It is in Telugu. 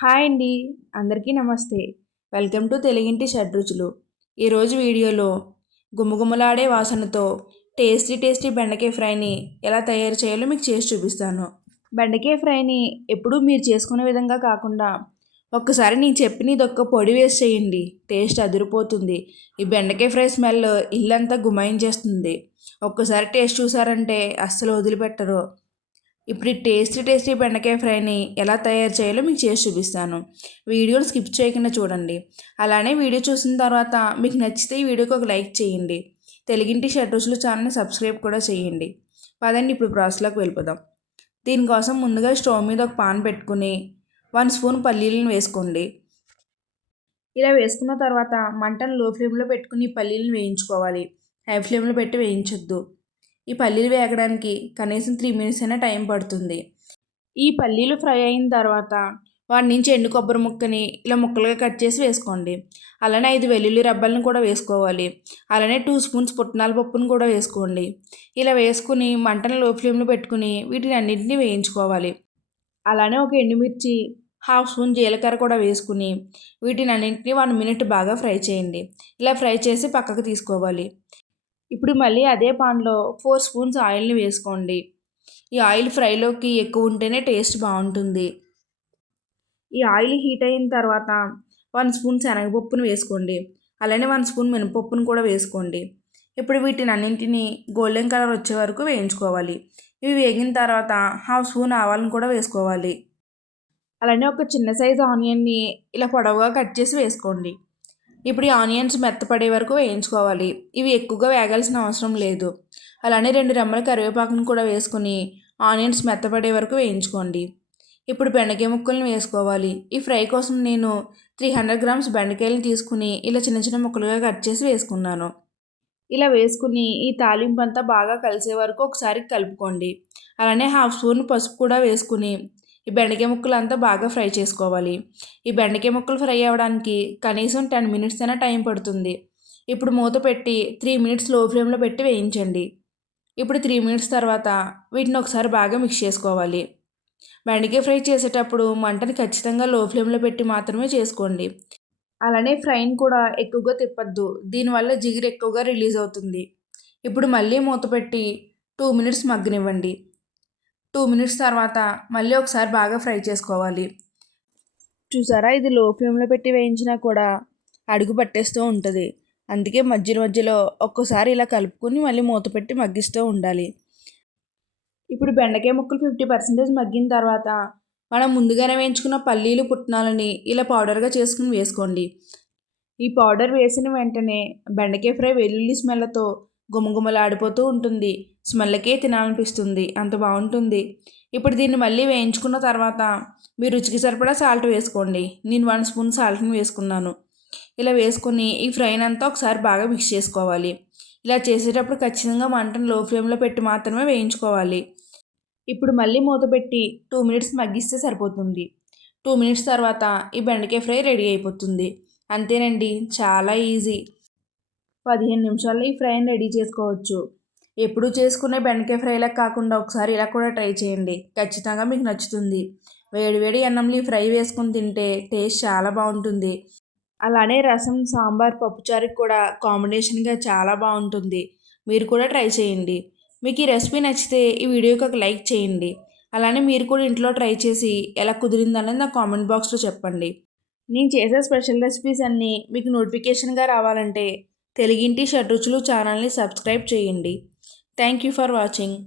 హాయ్ అండి. అందరికీ నమస్తే. వెల్కమ్ టు తెలుగింటి షడ్రుచులు ఈరోజు వీడియోలో గుమగుమలాడే వాసనతో టేస్టీ టేస్టీ బెండకాయ ఫ్రైని ఎలా తయారు చేయాలో మీకు చేసి చూపిస్తాను. బెండకాయ ఫ్రైని ఎప్పుడూ మీరు చేసుకునే విధంగా కాకుండా ఒక్కసారి నేను చెప్పిన ఇదొక్క పొడి వేసి చేయండి. టేస్ట్ అదిరిపోతుంది. ఈ బెండకాయ ఫ్రై స్మెల్ ఇల్లంతా గుమాయించేస్తుంది. ఒక్కసారి టేస్ట్ చూసారంటే అస్సలు వదిలిపెట్టరు. ఇప్పుడు ఈ టేస్టీ టేస్టీ బెండకాయ ఫ్రైని ఎలా తయారు చేయాలో మీకు చేసి చూపిస్తాను. వీడియోని స్కిప్ చేయకుండా చూడండి. అలానే వీడియో చూసిన తర్వాత మీకు నచ్చితే ఈ వీడియోకి ఒక లైక్ చేయండి. తెలుగింటి షర్ట్ రుచులు ఛానల్ని సబ్స్క్రైబ్ కూడా చేయండి. పదండి ఇప్పుడు ప్రాసెస్లోకి వెళ్ళిపోదాం. దీనికోసం ముందుగా స్టవ్ మీద ఒక పాన్ పెట్టుకుని వన్ స్పూన్ పల్లీలను వేసుకోండి. ఇలా వేసుకున్న తర్వాత మంటను లో ఫ్లేమ్లో పెట్టుకుని పల్లీలను వేయించుకోవాలి. హై ఫ్లేమ్లో పెట్టి వేయించొద్దు. ఈ పల్లీలు వేగడానికి కనీసం త్రీ మినిట్స్ అయినా టైం పడుతుంది. ఈ పల్లీలు ఫ్రై అయిన తర్వాత వాటి నుంచి ఎండు కొబ్బరి ముక్కని ఇలా ముక్కలుగా కట్ చేసి వేసుకోండి. అలానే ఐదు వెల్లుల్లి రబ్బలను కూడా వేసుకోవాలి. అలానే టూ స్పూన్స్ పుట్నాల పప్పును కూడా వేసుకోండి. ఇలా వేసుకుని మంటను లో ఫ్లేమ్లో పెట్టుకుని వీటిని అన్నింటినీ వేయించుకోవాలి. అలానే ఒక ఎండుమిర్చి హాఫ్ స్పూన్ జీలకర్ర కూడా వేసుకుని వీటిని అన్నింటినీ వన్ మినిట్ బాగా ఫ్రై చేయండి. ఇలా ఫ్రై చేసి పక్కకు తీసుకోవాలి. ఇప్పుడు మళ్ళీ అదే పాన్లో ఫోర్ స్పూన్స్ ఆయిల్ని వేసుకోండి. ఈ ఆయిల్ ఫ్రైలోకి ఎక్కువ ఉంటేనే టేస్ట్ బాగుంటుంది. ఈ ఆయిల్ హీట్ అయిన తర్వాత వన్ స్పూన్ శనగపప్పును వేసుకోండి. అలానే వన్ స్పూన్ మినపప్పును కూడా వేసుకోండి. ఇప్పుడు వీటిని అన్నింటినీ గోల్డెన్ కలర్ వచ్చే వరకు వేయించుకోవాలి. ఇవి వేగిన తర్వాత హాఫ్ స్పూన్ ఆవాలను కూడా వేసుకోవాలి. అలానే ఒక చిన్న సైజు ఆనియన్ని ఇలా పొడవుగా కట్ చేసి వేసుకోండి. ఇప్పుడు ఈ ఆనియన్స్ మెత్తపడే వరకు వేయించుకోవాలి. ఇవి ఎక్కువగా వేగాల్సిన అవసరం లేదు. అలానే రెండు రెమ్మల కరివేపాకును కూడా వేసుకుని ఆనియన్స్ మెత్తపడే వరకు వేయించుకోండి. ఇప్పుడు బెండకాయ ముక్కలను వేసుకోవాలి. ఈ ఫ్రై కోసం నేను త్రీ హండ్రెడ్ గ్రామ్స్ బెండకాయలను తీసుకుని ఇలా చిన్న చిన్న ముక్కలుగా కట్ చేసి వేసుకున్నాను. ఇలా వేసుకుని ఈ తాలింపు అంతా బాగా కలిసే వరకు ఒకసారి కలుపుకోండి. అలానే హాఫ్ స్పూన్ పసుపు కూడా వేసుకుని ఈ బెండకాయ ముక్కలు అంతా బాగా ఫ్రై చేసుకోవాలి. ఈ బెండకాయ ముక్కలు ఫ్రై అవ్వడానికి కనీసం టెన్ మినిట్స్ అయినా టైం పడుతుంది. ఇప్పుడు మూత పెట్టి త్రీ మినిట్స్లో ఫ్లేమ్లో పెట్టి వేయించండి. ఇప్పుడు త్రీ మినిట్స్ తర్వాత వీటిని ఒకసారి బాగా మిక్స్ చేసుకోవాలి. బెండకాయ ఫ్రై చేసేటప్పుడు మంటని ఖచ్చితంగా లో ఫ్లేమ్లో పెట్టి మాత్రమే చేసుకోండి. అలానే ఫ్రైని కూడా ఎక్కువగా తిప్పద్దు. దీనివల్ల జిగురు ఎక్కువగా రిలీజ్ అవుతుంది. ఇప్పుడు మళ్ళీ మూత పెట్టి టూ మినిట్స్ మగ్గనివ్వండి. టూ మినిట్స్ తర్వాత మళ్ళీ ఒకసారి బాగా ఫ్రై చేసుకోవాలి. చూసారా? ఇది లో ఫ్లేమ్లో పెట్టి వేయించినా కూడా అడుగు పట్టేస్తూ ఉంటుంది. అందుకే మధ్య మధ్యలో ఒక్కసారి ఇలా కలుపుకొని మళ్ళీ మూత పెట్టి మగ్గిస్తూ ఉండాలి. ఇప్పుడు బెండకాయ ముక్కలు ఫిఫ్టీ పర్సెంటేజ్ మగ్గిన తర్వాత మనం ముందుగానే వేయించుకున్న పల్లీలు పుట్నాలని ఇలా పౌడర్గా చేసుకుని వేసుకోండి. ఈ పౌడర్ వేసిన వెంటనే బెండకాయ ఫ్రై వెల్లుల్లి స్మెల్తో గుమగుమలాడిపోతూ ఉంటుంది. స్మెల్కే తినాలనిపిస్తుంది. అంత బాగుంటుంది. ఇప్పుడు దీన్ని మళ్ళీ వేయించుకున్న తర్వాత మీ రుచికి సరిపడా సాల్ట్ వేసుకోండి. నేను వన్ స్పూన్ సాల్ట్ని వేసుకున్నాను. ఇలా వేసుకొని ఈ ఫ్రైని అంతా ఒకసారి బాగా మిక్స్ చేసుకోవాలి. ఇలా చేసేటప్పుడు ఖచ్చితంగా మంటను లో ఫ్లేమ్లో పెట్టి మాత్రమే వేయించుకోవాలి. ఇప్పుడు మళ్ళీ మూత పెట్టి టూ మినిట్స్ మగ్గిస్తే సరిపోతుంది. టూ మినిట్స్ తర్వాత ఈ బెండకాయ ఫ్రై రెడీ అయిపోతుంది. అంతేనండి. చాలా ఈజీ. పదిహేను నిమిషాల్లో ఈ ఫ్రైని రెడీ చేసుకోవచ్చు. ఎప్పుడు చేసుకునే బెండకాయ ఫ్రైలా కాకుండా ఒకసారి ఇలా కూడా ట్రై చేయండి. ఖచ్చితంగా మీకు నచ్చుతుంది. వేడివేడి అన్నంలో ఈ ఫ్రై వేసుకుని తింటే టేస్ట్ చాలా బాగుంటుంది. అలానే రసం సాంబార్ పప్పుచారుకి కూడా కాంబినేషన్గా చాలా బాగుంటుంది. మీరు కూడా ట్రై చేయండి. మీకు ఈ రెసిపీ నచ్చితే ఈ వీడియోకి ఒక లైక్ చేయండి. అలానే మీరు కూడా ఇంట్లో ట్రై చేసి ఎలా కుదిరిందనేది నా కామెంట్ బాక్స్లో చెప్పండి. నేను చేసే స్పెషల్ రెసిపీస్ అన్నీ మీకు నోటిఫికేషన్గా రావాలంటే తెలుగింటి షడ్రుచులు ఛానల్ని సబ్స్క్రైబ్ చేయండి. Thank you for watching.